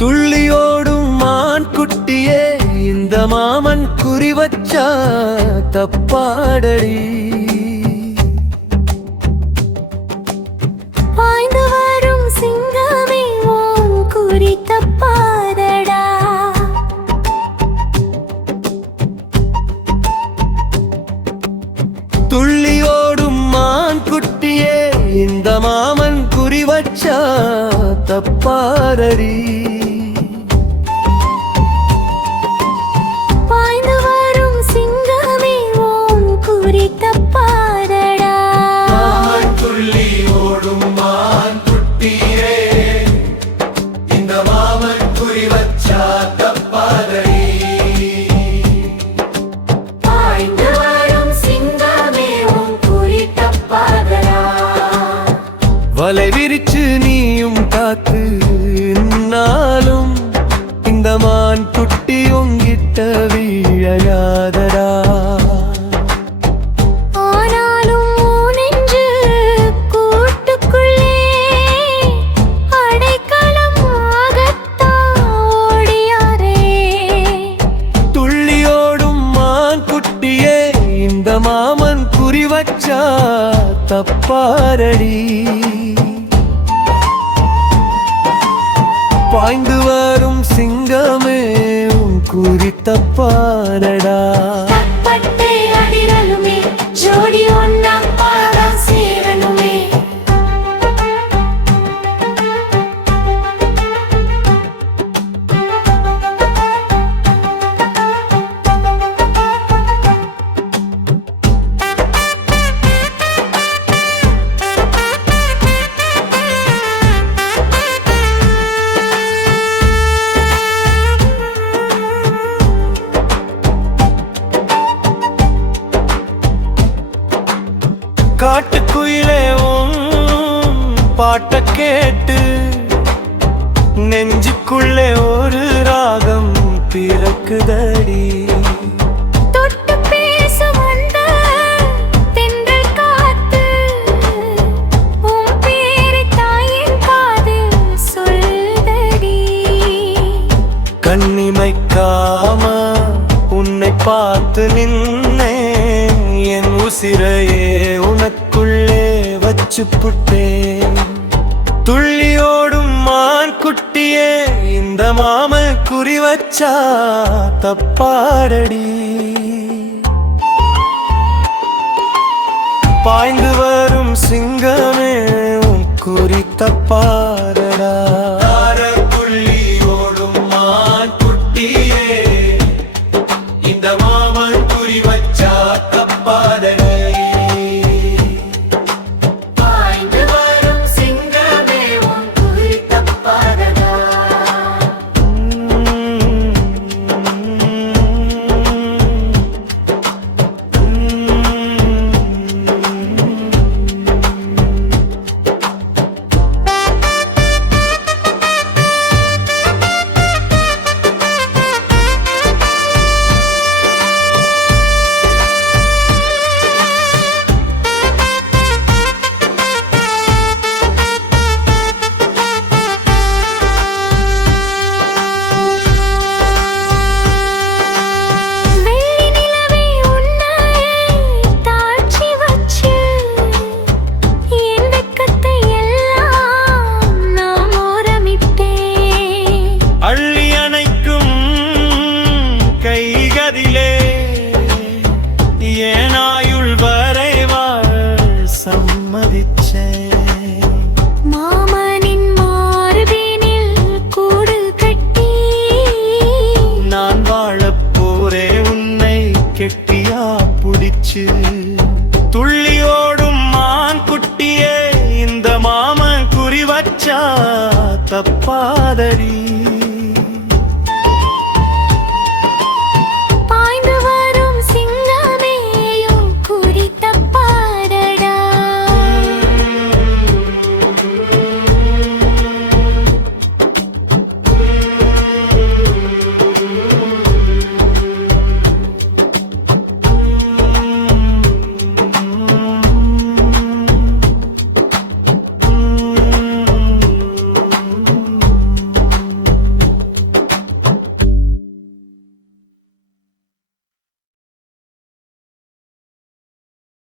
துள்ளியோடும் மான் குட்டியே இந்த மாமன் குறி வச்சா தப்பாடடி. பாய்ந்து வரும் சிங்கமே உன் குறி தப்பாதடா. துள்ளியோடும் மான் குட்டியே இந்த மாமன் குறி வச்சா தப்பாடடி. பாய்ந்து வரும் சிங்கமே உன் குறி தப்பாதடா. துள்ளி ஓடும் மான் குட்டியே இந்த மாமன் குறி வச்சா தப்பாடடி. பாய்ந்து வரும் சிங்கமே உன் குறி தப்பாதடா. வலை விரிச்சு நீயும் காத்து நாளும் இந்த மான் குட்டி உங்கிட்ட வீழாதடா. ஆனாலும் நெஞ்சு கூட்டுக்குள்ளே அடைக்கலம் ஆகத்தான் ஓடியாரே. துள்ளியோடும் மான் குட்டியே இந்த மாமன் குறி வச்சா தப்பாரடி. பாய்ந்து வரும் சிங்கமே உன் குறி தப்பாரடா. தப்பட்டே அடிரலுமே ஜோடி ஒன்னா பாடா சேரணுமே. காட்டுக்குயிலே உன் பாட்ட கேட்டு நெஞ்சுக்குள்ளே ஒரு ராகம் பிறக்குதடி. தொட்டு பேச வந்த தென்றல் காத்து உன் பேரை தாயின் காதில் சொல்லுதடி. கண்ணிமைக்காம உன்னை பார்த்து நின்னே என் உசிரையே உனக்குள்ளே வச்சு புட்டேன். துள்ளியோடும் மான் குட்டியே இந்த மாம குறி வச்சா தப்பாடடி. பாய்ந்து வரும் சிங்கமே உன் குறி தப்பாரடா. துள்ளி ஓடும் மான் குட்டியே இந்த மாமன் குறி வச்சா தப்பாதடி. பாய்ந்து வரும் சிங்கமே உன் குறி தப்பாதடா. ஏனாயுள் வரைவாள் சம்மதிச்சேன். மாமனின் மார்பினில் கூடு கட்டி நான் வாழப் போரே உன்னை கெட்டியா புடிச்சு. துள்ளியோடும் மான் குட்டியே இந்த மாமன் குறி வச்சா தப்பாதடி.